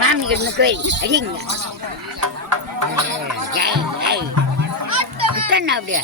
மாமி கிட்ட கோயில் அடிங்க விட்டண்ணா அப்படியே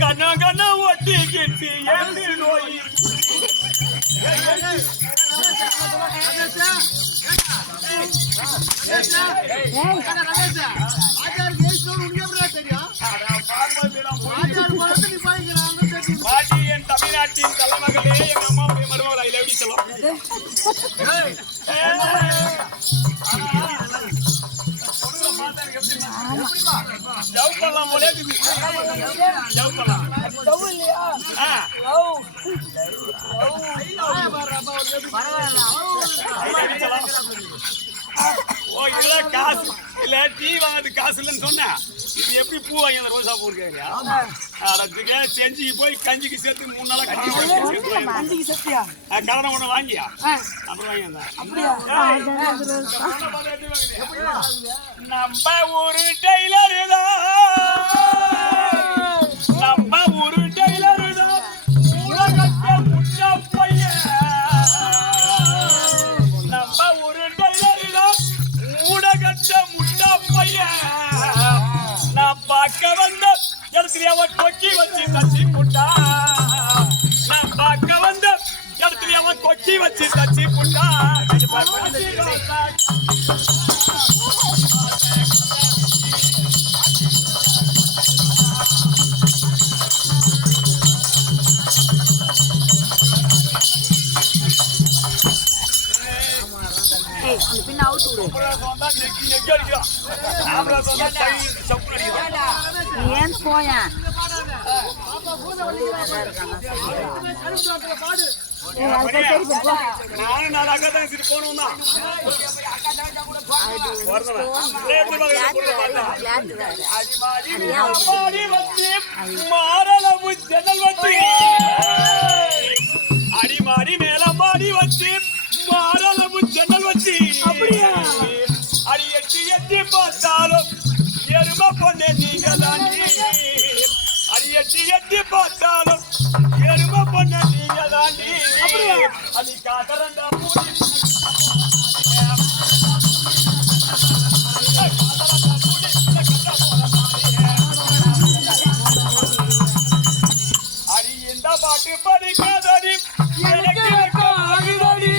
கண்ணா கண்ணா ஒட்டி கிட்டி ஏந்தி நோய் பாட்டி என் தமிழ்நாட்டின் தலைமகளே என் அம்மாவுடைய மருமகள் ஐ லவ் யூ சொல்லும் காசு இல்ல டீ வாங்கிறது காசு இல்லைன்னு சொன்ன இது எப்படி பூ வாங்கி அந்த ரோசா பூ இருக்காங்க அதுக்கு செஞ்சுக்கு போய் கஞ்சிக்கு சேர்த்து 3 நாளா கஞ்சிக்கு சத்தியா கலனை ஒண்ணு வாங்கியா அப்புறம் வாங்கி வந்தா நம்ம ஒரு டெய்லர் தான் நம்ம ஒரு டெய்லர் தான் உலகத்தை முட்டா பையன் நம்ம ஒரு டெய்லர் தான் ஊடகத்தை முட்டா பையன் நான் பார்க்க வந்த இடத்துல அவன் கொக்கி வச்சு தச்சு புட்டா நான் பார்க்க வந்த இடத்துல அவன் கொக்கி வச்சு தச்சு புட்டா பின்ன அவுத்து ஏன் போயா நானும் 4 அக்கா தான் சரி போனோம் தான் மாறளவு ஜன்னல் வச்சு அடிமாடி மேல மாடி வச்சு மாறளவு ஜன்னல் வச்சு அடி எட்டி எட்டி பார்த்தாலும் எருமை பொண்ணே நீங்க தாண்டி அடி எட்டி எட்டி பார்த்தாலும் எருமை பொண்ணே நீங்க தாண்டி அடி காதரண்டா பூரி அடி இந்த பாட்டு படிக்காதடி எனக்கு ஆகுதடி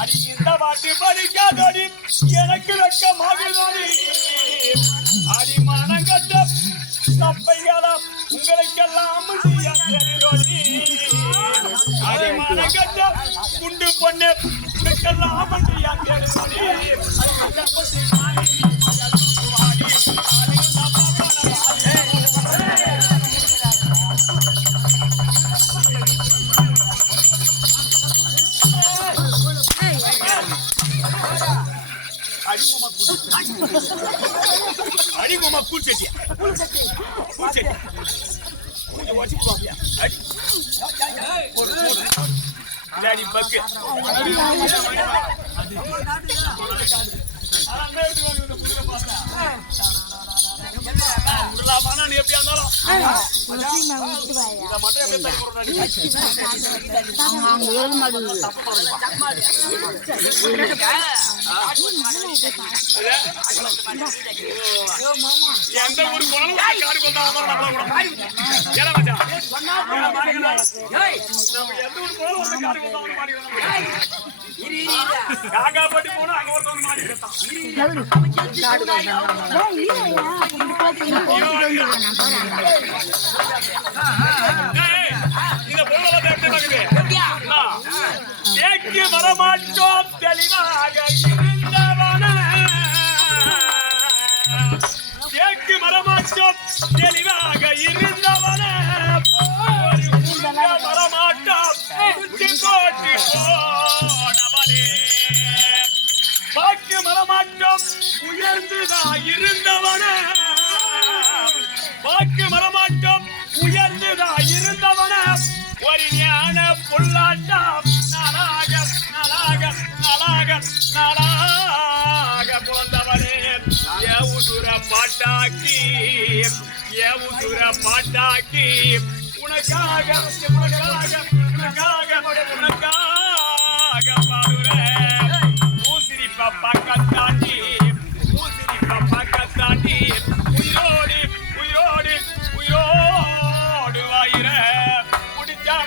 அடி இந்த பாட்டு படிக்காதடி எனக்கு வெக்கமாகுதடி அடி மனங்கட்ட தப்பைகளா உங்களுக்கெல்லாம் தெரியுதடி அடி மனங்கட்ட குண்டு பொண்ணு உங்களுக்கெல்லாம் தெரியுதடி அடிமாமா கூல் செட்டியா கூல் செட்டி கொஞ்சம் வாட்சி போவியா அடி போடு டாடி பக்கு உடலாமான நீ எப்படியா இருந்தாலும் இத மட்டும் எப்படி தண்ணி போடுறாடி எந்த ஊரு போனாலும் காடு கொண்டா நம்மள கூட ஏடா மச்சான் நம்ம எந்த ஊரு போனாலும் ஒரு காடு கொண்டா மாட்டிக்கிறோம் காகாப்பட்டி போனா அங்க ஒருத்தவங்க மாட்டிக்கிட்டான் இந்த பொருளை எப்படி கேக்கு வரமாட்டோம் தெளிவாக இருந்தவன கேக்கு வரமாட்டோம் தெளிவாக இருந்தவன வரமாட்டோம் கோட்டி போனவனே பாக்கு வரமாட்டோம் உயர்ந்துதா இருந்தவன பாக்கு வரமாட்டோம் உயர்ந்துதா இருந்தவன ஒரு ஞான புல்லாட்டம் நாளாக நாளாக நாளாக நாளாக பிறந்தவனே ஏ உசுர பாட்டாக்கி ஏ உசுர பாட்டாக்கி உனக்காக உனக்காக உனக்காக உனக்காக பாடுறேன் ஊசிரிப்பா பக்கத்தாண்டி ஊசிரிப்பா பக்கத்தாண்டி உயிரோடு உயிரோடு உயிரோடு வாயிர முடிச்சா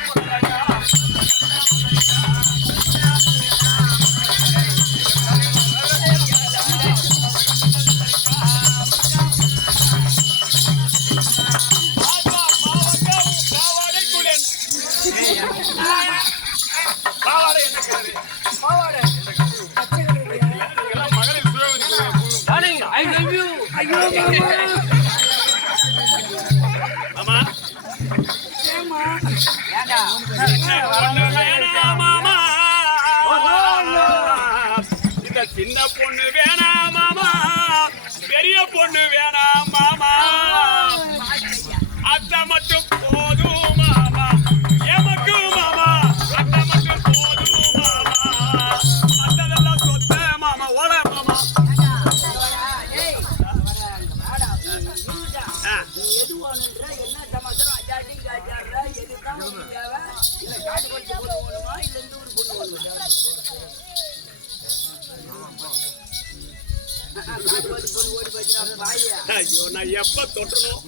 சின்ன பொண்ணு வேணாமாமா பெரிய பொண்ணு வேணாம் மாமா அத்தை மட்டும் போதும் மாமா எமக்கு மாமா அத்தை மட்டும் போதும் மாமா மத்ததெல்லாம் சொத்த மாமா ஓட மாமா எது வேணுன்ற என்ன சமாச்சாரம் அஜாட்டி காஜாடுற எதுதான் உங்களுக்கு தேவை இல்ல காட்டு கொண்டு பொண்ணு வேணுமா இல்ல இந்த ஊர் பொண்ணு வேணுமா காட்டு கொண்டு பொண்ணு ஓடி போச்சுடா பாயா ஐயோ நான் எப்ப தொட்டணும்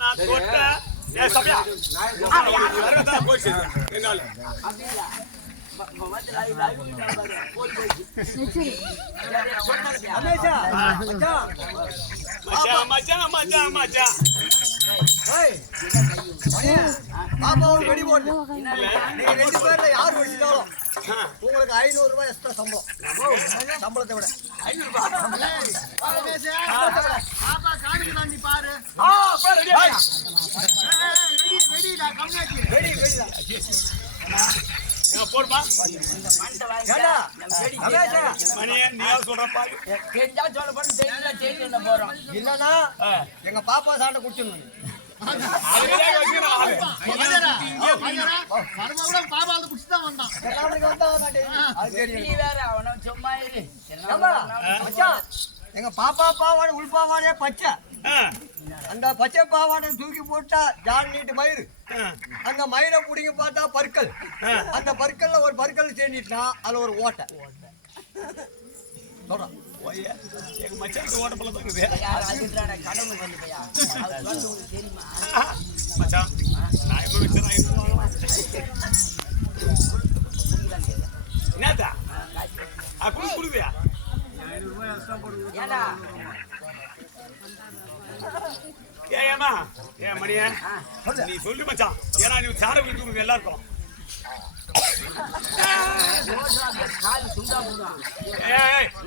நான் தொட்டேன் சமயா போயிடுச்சு எங்கால மச்சான் மச்சான் மச்சான் பாப்பாவும் வெடி போடணும். நீங்க 2 பேர்ல யார் வெடிச்சாலும் உங்களுக்கு 500 ரூபாய் எக்ஸ்ட்ரா சம்பளம். சம்பளத்தை விட 500 ரூபாய். பாப்பா காடுக்கு தாண்டி பாரு. வெடிடா கம்மியாச்சு. வெடிடா. போடுமா மணியே நீ சொல்றப்பா தெரிஞ்சா சொல்ல போறோம் தெரியல தெரியல போறோம் இல்லன்னா எங்க பாப்பா சாண்டை குடிச்சிடணும். எங்க பாப்பா பாவாடை உள்பாவாடே பச்சை அந்த பச்சை பாவாடை தூக்கி போட்டா ஜான் நீட்டு மயிறு அந்த மயிரை புடிங்க பார்த்தா பற்கள் அந்த பற்கள்ல ஒரு பற்கள் சேர்ந்துட்டா அதுல ஒரு ஓட்டை சொல்றேன் எங்க மச்சான் ஓட்ட பழம் தான் இருக்குது மச்சான் நான் எப்ப வச்சேன் என்னத்தா குடுக்குறியா ஏமா ஏன் மணியா நீ சொல்லு மச்சான் ஏன்னா நீ சார விட்டு எல்லாருக்கும்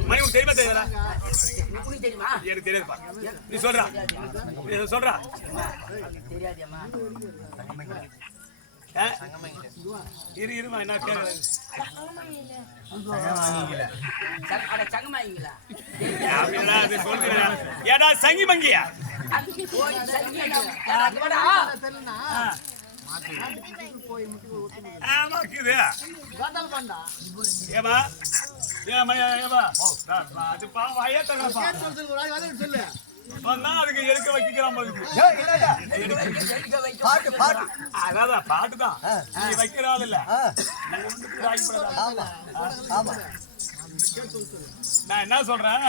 மணி உனக்கு தெரியுமா தெரியாதா எனக்கு தெரியாதுப்பா நீ சொல்றா நீ சொல்றா இருமா என்ன கேட்கறது ஏடா சங்கி மங்கியா ஏமா அது பாவாயே சொல்லு அதுக்கு எடுக்க வைக்கிறான் அதான் பாட்டுதான் நீ வைக்கிறாள் இல்ல நான் என்ன சொல்றேன்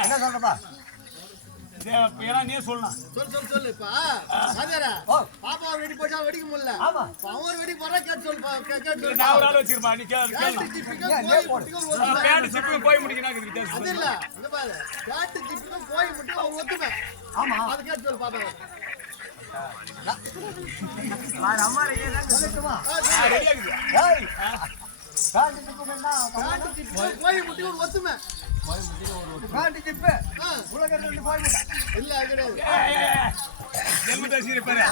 நீ சொல்லலாம் சொல்லுப்பா பாப்பா வெடி போட்டா வெடிக்க முடியல அவன் வெடி போறா கேட்டு சொல்லு நான் ஒரு ஆள் வச்சிருப்பா நீ பேண்ட் சிப்பு போய் முடிக்கணும் அது இல்ல இங்க பாரு பேண்ட் சிப்பு போய் முடிச்சு அவன் ஒத்துமே ஆமா அது கேட்டு சொல்லு பாப்பா நான் அம்மா ரெடியா சொல்லட்டுமா ரெடியா ஏய் பேண்ட் சிப்பு போய் முடிச்சு ஒரு ஒத்துமே பேண்ட் சிப்பு உலகத்துல இருந்து போய் இல்ல கிடையாது ஜென்ம தரிசி பேரு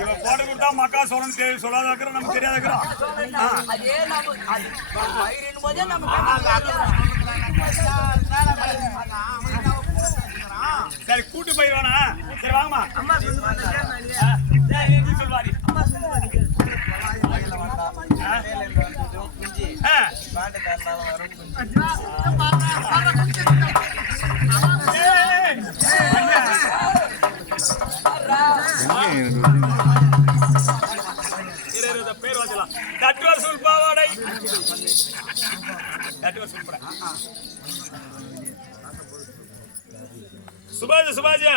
இவன் போட்டு கொடுத்தா மக்கா சொல்லணும் சொல்லாத நமக்கு தெரியாத சரி கூட்டு போயிடுவானா சரி வாங்கம்மா சொல்வாடி பேர் வாங்கலாம் கட்டுவர் சொல் பாவாடை கட்டுவர் சொல் சுபாஜ்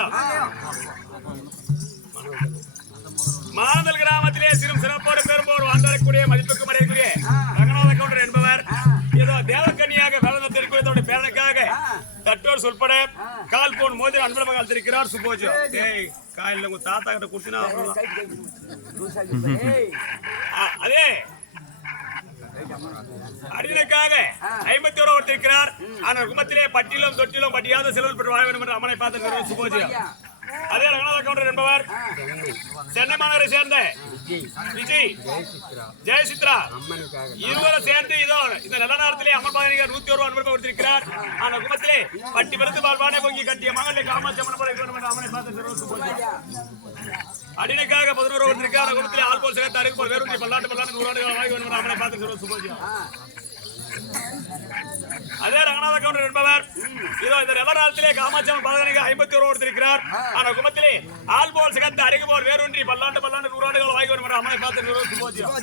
மாந்தல் கிராமத்திலே சிறும் சிறப்போடு பெரும்போடு வாழ்ந்தக்கூடிய மதிப்புக்கு மரியாதைக்குரிய ரங்கநாத கவுண்டர் என்பவர் ஏதோ தேவக்கன்னியாக வேலத்திற்குரிய பேரனுக்காக கட்டோர் சொல்பட கால் போன் மோதி அன்பு காலத்திருக்கிறார் சுபோஜ் காலையில் உங்க தாத்தா கிட்ட குடுத்தினா அதே அடிகளுக்காக 51 ஒருத்தர் இருக்கிறார். ஆனால் குடும்பத்திலே பட்டியலும் தொட்டிலும் பட்டியாத செல்வம் பெற்று வாழ வேண்டும் என்று அம்மனை பார்த்து சுபோஜ் அதே ரங்கநாத கவுண்டர் என்பவர் சென்னை மாநகரை சேர்ந்த விஜய் ஜெயசித்ரா இருவரை சேர்ந்து இதோ இந்த நல்ல நேரத்திலே அம்மன் பாதனிகர் 101 அன்பு கொடுத்திருக்கிறார். அந்த குமத்திலே பட்டி பிறந்து பால்வானே பொங்கி கட்டிய மகளே காமாட்சி அம்மன் அம்மனை பார்த்து அடினைக்காக 11 வந்திருக்கார். அந்த குமத்திலே ஆள் போல் சேர்த்து அருகு போல் வேறு பல்லாண்டு 100 ஆண்டுகள் வாங்கி வந்து அம்மனை பார்த்து சுபோஜியம். அதே ரங்கநாத கவுண்டர் என்பவர் இதோ இந்த நல்ல நேரத்திலே காமாட்சி அம்மன் பாதனிகர் 51 கொடுத்திருக்கிறார். அந்த குமத்திலே ஆள் போல் சிகத்து அருகு போல் வேரூன்றி பல்லாண்டு 100 ஆண்டுகள் வாங்கி வந்து அம்மனை பார்த்து சுபோஜியம்.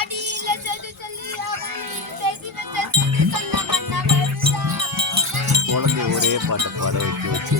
அடியில சொல்லி அவன் குழந்தை ஒரே பாட்டை பாட வச்சு